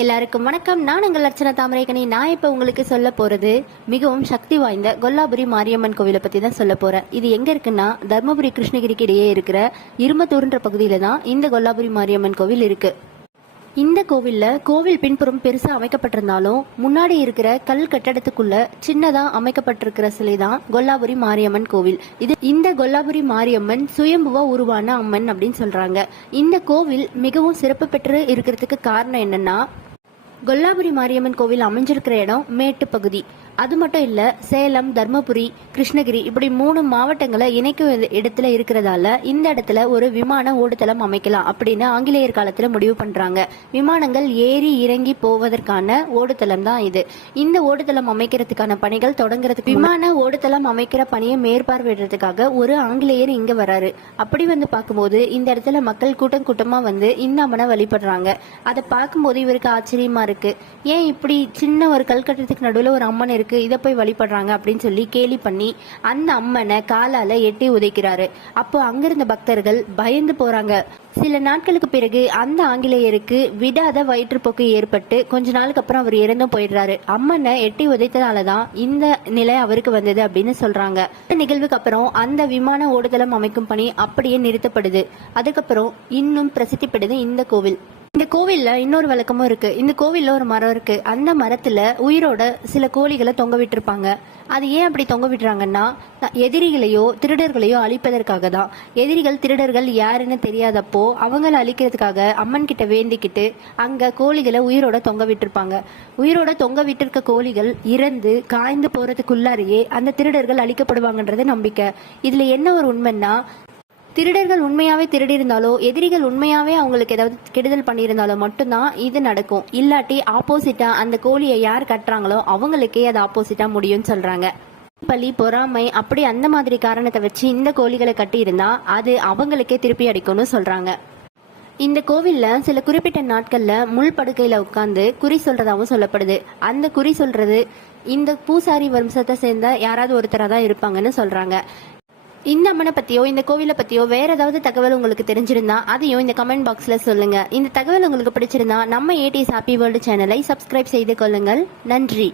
எல்லாருக்கும் வணக்கம். நான் உங்கள் அர்ச்சனா தாமரைக்கணி. நான் இப்ப உங்களுக்கு சொல்ல போறது மிகவும் சக்தி வாய்ந்த கொல்லாபுரி மாரியம்மன் கோவிலை பத்தி தான் சொல்ல போறேன். இது எங்க இருக்குன்னா தர்மபுரி கிருஷ்ணகிரிக்கு இடையே இருக்கிற இருமத்தூர்ன்ற பகுதியில தான் இந்த கொல்லாபுரி மாரியம்மன் கோவில் இருக்கு. இந்த கோவில்ல கோவில் பின்புறம் பெருசா அமைக்கப்பட்டிருந்தாலும் முன்னாடி இருக்கிற கல் கட்டடத்துக்குள்ள சின்னதா அமைக்கப்பட்டிருக்கிற சிலை தான் கொல்லாபுரி மாரியம்மன் கோவில். இந்த கொல்லாபுரி மாரியம்மன் சுயம்புவா உருவான அம்மன் அப்படின்னு சொல்றாங்க. இந்த கோவில் மிகவும் சிறப்பு பெற்று இருக்கிறதுக்கு காரணம் என்னன்னா, கொல்லாபுரி மாரியம்மன் கோவில் அமைஞ்சிருக்கிற இடம் மேட்டு பகுதி. அது மட்டும் இல்ல, சேலம், தர்மபுரி, கிருஷ்ணகிரி இப்படி 3 மாவட்டங்களை இணைக்கும் இடத்துல இருக்கிறதால இந்த இடத்துல ஒரு விமான ஓடுதளம் அமைக்கலாம் அப்படின்னு ஆங்கிலேயர் காலத்துல முடிவு பண்றாங்க. விமானங்கள் ஏறி இறங்கி போவதற்கான ஓடுதளம் தான் இது. இந்த ஓடுதளம் அமைக்கிறதுக்கான பணிகள் தொடங்குறதுக்கு விமான ஓடுதளம் அமைக்கிற பணியை மேற்பார்வையிடுறதுக்காக ஒரு ஆங்கிலேயர் இங்க வராரு. அப்படி வந்து பார்க்கும்போது இந்த இடத்துல மக்கள் கூட்டம் கூட்டமா வந்து இந்த அம்மனை வழிபடுறாங்க. அதை பார்க்கும்போது இவருக்கு ஆச்சரியமா இருக்கு. ஏன் இப்படி சின்ன ஒரு கல்கட்டத்துக்கு நடுவில் ஒரு அம்மன் இருக்கு, இதை போய் வழிபடுறாங்க அப்படின்னு சொல்லி கேலி பண்ணி அந்த அம்மனை காலால எட்டி உதைக்கிறாரு. அப்போ அங்கிருந்த பக்தர்கள் பயந்து போறாங்க. சில நாட்களுக்கு பிறகு அந்த ஆங்கிலேயருக்கு விடாத வயிற்றுப்போக்கு ஏற்பட்டு கொஞ்ச நாளுக்கு அப்புறம் அவர் இறந்தும் போயிடுறாரு. அம்மனை எட்டி உதைத்ததாலதான் இந்த நிலை அவருக்கு வந்தது அப்படின்னு சொல்றாங்க. இந்த நிகழ்வுக்கு அப்புறம் அந்த விமான ஓடுதளம் அமைக்கும் பணி அப்படியே நிறுத்தப்படுது. அதுக்கப்புறம் இன்னும் பிரசித்தி பெறுது இந்த கோவில். இந்த கோவில்ல இன்னொரு வழக்கமும் இருக்கு. இந்த கோவில்ல ஒரு மரம் இருக்கு. அந்த மரத்துல உயிரோட சில கோழிகளை தொங்க விட்டுருப்பாங்க. அது ஏன் அப்படி தொங்க விடுறாங்கன்னா, எதிரிகளையோ திருடர்களையோ அழிப்பதற்காக தான். எதிரிகள் திருடர்கள் யாருன்னு தெரியாதப்போ அவங்களை அழிக்கிறதுக்காக அம்மன் கிட்ட வேண்டிக்கிட்டு அங்க கோழிகளை உயிரோட தொங்க விட்டுருப்பாங்க. உயிரோட தொங்க விட்டிருக்க கோழிகள் இறந்து காய்ந்து போறதுக்குள்ளாரையே அந்த திருடர்கள் அழிக்கப்படுவாங்கன்றது நம்பிக்கை. இதுல என்ன ஒரு உண்மைன்னா, திருடர்கள் உண்மையாவே திருடி இருந்தாலோ எதிரிகள் உண்மையாவே அவங்களுக்கு ஏதாவது கெடுதல் பண்ணியிருந்தாலோ மட்டும்தான் இது நடக்கும். இல்லாட்டி ஆப்போசிட்டா அந்த கோழியை யார் கட்டுறாங்களோ அவங்களுக்கே அது ஆப்போசிட்டா முடியும்னு சொல்றாங்க. பழி, பொறாமை அப்படி அந்த மாதிரி காரணத்தை வச்சு இந்த கோழிகளை கட்டி இருந்தா அது அவங்களுக்கே திருப்பி அடிக்கும்னு சொல்றாங்க. இந்த கோவில்ல சில குறிப்பிட்ட நாட்கள்ல முள் படுக்கையில உட்கார்ந்து குறி சொல்றதாவும் சொல்லப்படுது. அந்த குறி சொல்றது இந்த பூசாரி வம்சத்தை சேர்ந்த யாராவது ஒருத்தரா தான் இருப்பாங்கன்னு சொல்றாங்க. இந்த அம்மனை பத்தியோ இந்த கோவிலை பத்தியோ வேற ஏதாவது தகவல் உங்களுக்கு தெரிஞ்சிருந்தா அதையும் இந்த கமெண்ட் பாக்ஸ்ல சொல்லுங்க. இந்த தகவல் உங்களுக்கு பிடிச்சிருந்தா நம்ம ஏடிஎஸ் ஹாப்பி வேர்ல்டு சேனலை சப்ஸ்கிரைப் செய்து கொள்ளுங்கள். நன்றி.